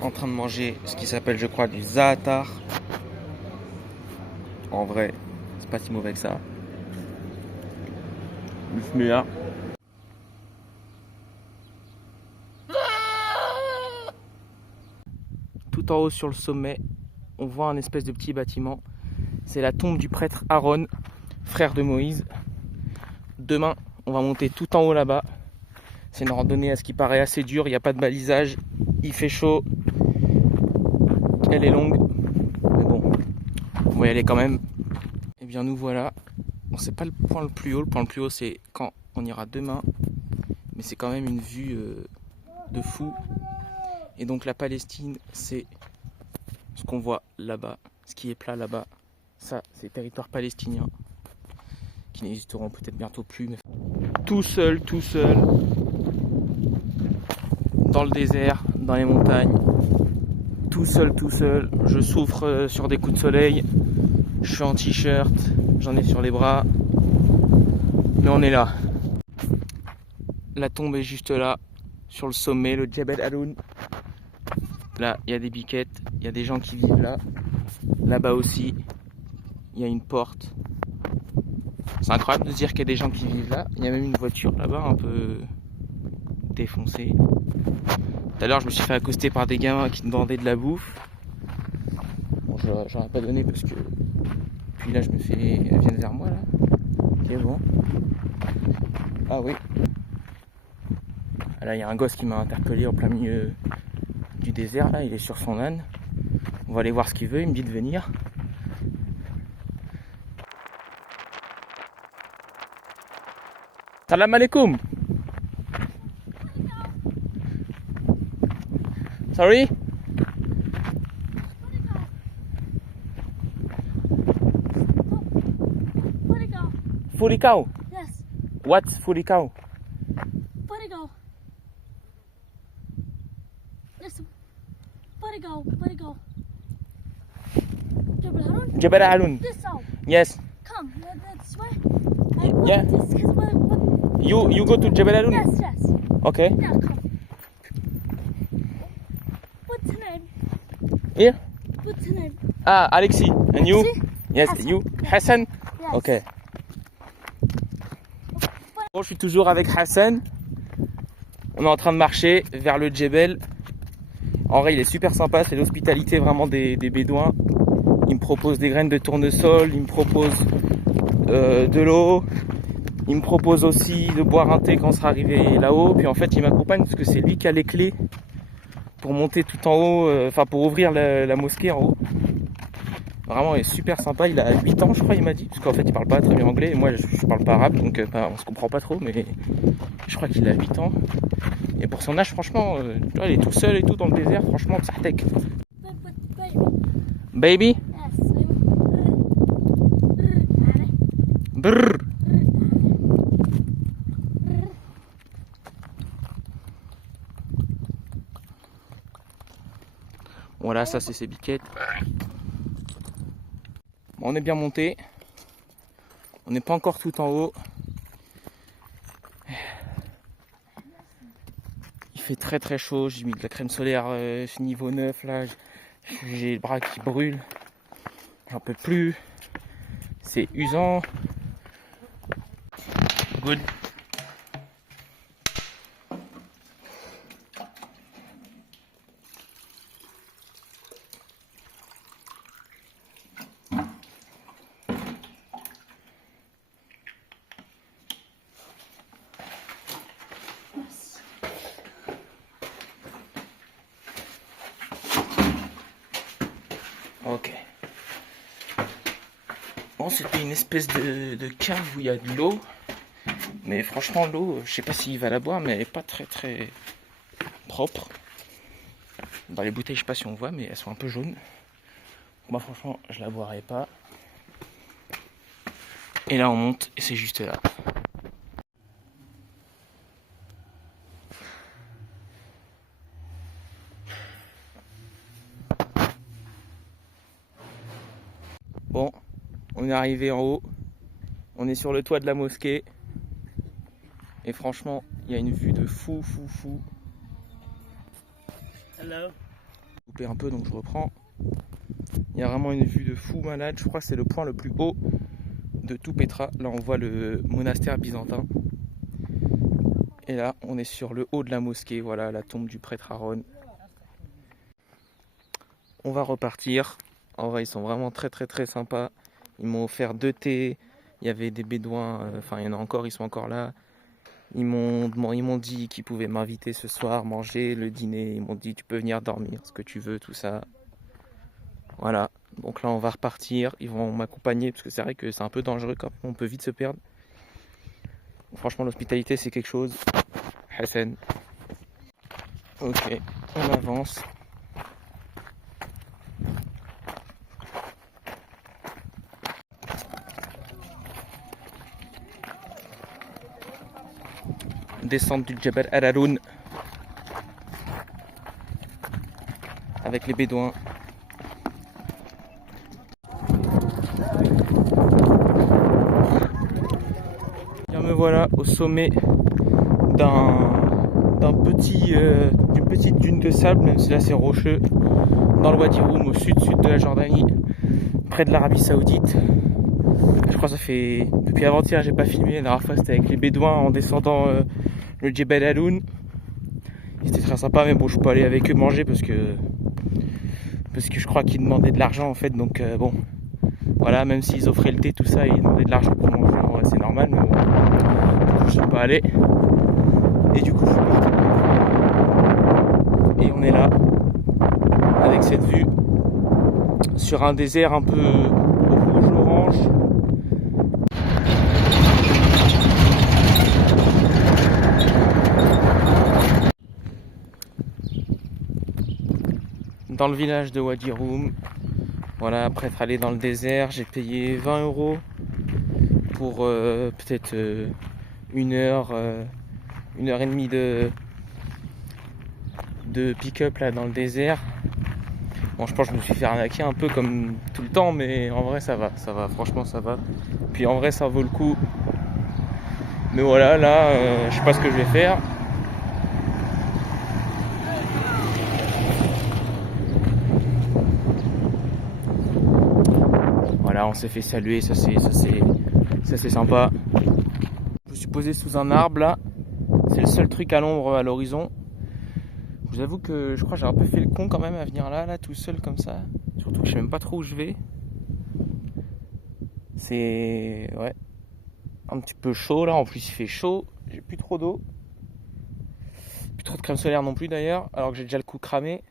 en train de manger ce qui s'appelle, je crois, du zaatar. En vrai, c'est pas si mauvais que ça. Bismillah. Tout en haut sur le sommet, on voit un espèce de petit bâtiment. C'est la tombe du prêtre Aaron, frère de Moïse. Demain, on va monter tout en haut là-bas. C'est une randonnée à ce qui paraît assez dure, il n'y a pas de balisage, il fait chaud, elle est longue, mais bon, on va y aller quand même. Et bien nous voilà, bon, c'est pas le point le plus haut c'est quand on ira demain, mais c'est quand même une vue de fou. Et donc la Palestine, c'est ce qu'on voit là-bas, ce qui est plat là-bas, ça c'est territoire palestinien, qui n'existeront peut-être bientôt plus, mais tout seul, dans le désert, dans les montagnes, tout seul, je souffre sur des coups de soleil, je suis en t-shirt, j'en ai sur les bras, mais on est là. La tombe est juste là, sur le sommet, le Jebel Aloun. Là, il y a des biquettes, il y a des gens qui vivent là. Là-bas aussi, il y a une porte. C'est incroyable de se dire qu'il y a des gens qui vivent là. Il y a même une voiture là-bas, un peu défoncée. Tout à l'heure, je me suis fait accoster par des gamins qui me demandaient de la bouffe. Bon, j'aurais pas donné parce que... Puis là, je me fais... Elles viennent vers moi, là. Ok, bon. Ah oui. Ah, là, il y a un gosse qui m'a interpellé en plein milieu du désert, là. Il est sur son âne. On va aller voir ce qu'il veut. Il me dit de venir. Salam alaikum. Sorry? Fully cow? Yes. What's fully cow? Bodigo. Yes. Bodigo. Jebel Harun? Jebel Aloun. This side. Yes. Come, this way. Yeah. You go to Jebel Aloun? Yes. Okay. Yeah, come. What's your name? Here? What's your name? Ah, Alexis. And you? Alexis? Yes. Hassan. You? Hassan? Yes. Ok. Bon, je suis toujours avec Hassan. On est en train de marcher vers le Djebel. En vrai, il est super sympa. C'est l'hospitalité vraiment des bédouins. Il me propose des graines de tournesol. Il me propose de l'eau. Il me propose aussi de boire un thé quand on sera arrivé là-haut. Puis en fait, il m'accompagne parce que c'est lui qui a les clés pour monter tout en haut. Enfin, pour ouvrir la mosquée en haut. Vraiment, il est super sympa. Il a 8 ans, je crois, il m'a dit. Parce qu'en fait, il parle pas très bien anglais. Et moi, je parle pas arabe, donc on se comprend pas trop. Mais je crois qu'il a 8 ans. Et pour son âge, franchement, tu vois, il est tout seul et tout dans le désert. Franchement, ça tech. Baby? Yes. Brrr. Voilà, ça c'est ses biquettes. Bon, on est bien monté. On n'est pas encore tout en haut. Il fait très chaud. J'ai mis de la crème solaire niveau 9 là. J'ai les bras qui brûlent. J'en peux plus. C'est usant. Good. Ok. Bon, c'était une espèce de cave où il y a de l'eau. Mais franchement, l'eau, je sais pas s'il va la boire, mais elle est pas très propre. Dans les bouteilles, je sais pas si on voit, mais elles sont un peu jaunes. Moi, franchement, je la boirai pas. Et là, on monte, et c'est juste là. Bon, on est arrivé en haut. On est sur le toit de la mosquée. Et franchement, il y a une vue de fou. Hello. coupé un peu donc je reprends. Il y a vraiment une vue de fou malade, je crois que c'est le point le plus haut de tout Petra. Là on voit le monastère byzantin. Et là on est sur le haut de la mosquée, voilà la tombe du prêtre Aaron. On va repartir. En vrai ils sont vraiment très très très sympas. Ils m'ont offert 2 thés, il y avait des bédouins, enfin il y en a encore, ils sont encore là. Ils m'ont dit qu'ils pouvaient m'inviter ce soir, manger le dîner. Ils m'ont dit tu peux venir dormir, ce que tu veux, tout ça. Voilà, donc là on va repartir. Ils vont m'accompagner parce que c'est vrai que c'est un peu dangereux quand même, on peut vite se perdre. Franchement l'hospitalité c'est quelque chose. Hassan. Ok, on avance. Descente du Jabal Al-Haroun avec les bédouins. Bien me voilà au sommet d'une petite dune de sable, même si là c'est rocheux, dans le Wadi Rum au sud de la Jordanie, près de l'Arabie Saoudite. Je crois que ça fait depuis avant-hier j'ai pas filmé, la dernière fois c'était avec les bédouins en descendant le Jebel Alloun. C'était très sympa, mais bon je peux pas aller avec eux manger parce que je crois qu'ils demandaient de l'argent en fait, donc bon voilà, même s'ils offraient le thé tout ça, ils demandaient de l'argent pour manger, ouais, c'est normal, mais bon je suis pas allé et du coup je suis parti. Et on est là avec cette vue sur un désert un peu rouge-orange. Dans le village de Wadi Rum. Voilà, après être allé dans le désert, j'ai payé 20 € pour peut-être 1 heure et demie de pick-up là dans le désert. Bon, je pense que je me suis fait arnaquer un peu comme tout le temps, mais en vrai ça va, franchement ça va. Puis en vrai ça vaut le coup. Mais voilà, là, je sais pas ce que je vais faire. Voilà, on s'est fait saluer, ça c'est sympa. Je me suis posé sous un arbre là. C'est le seul truc à l'ombre à l'horizon. Je vous avoue que je crois que j'ai un peu fait le con quand même à venir là tout seul comme ça. Surtout que je sais même pas trop où je vais. C'est ouais, un petit peu chaud là, en plus il fait chaud. J'ai plus trop d'eau. Plus trop de crème solaire non plus d'ailleurs, alors que j'ai déjà le cou cramé.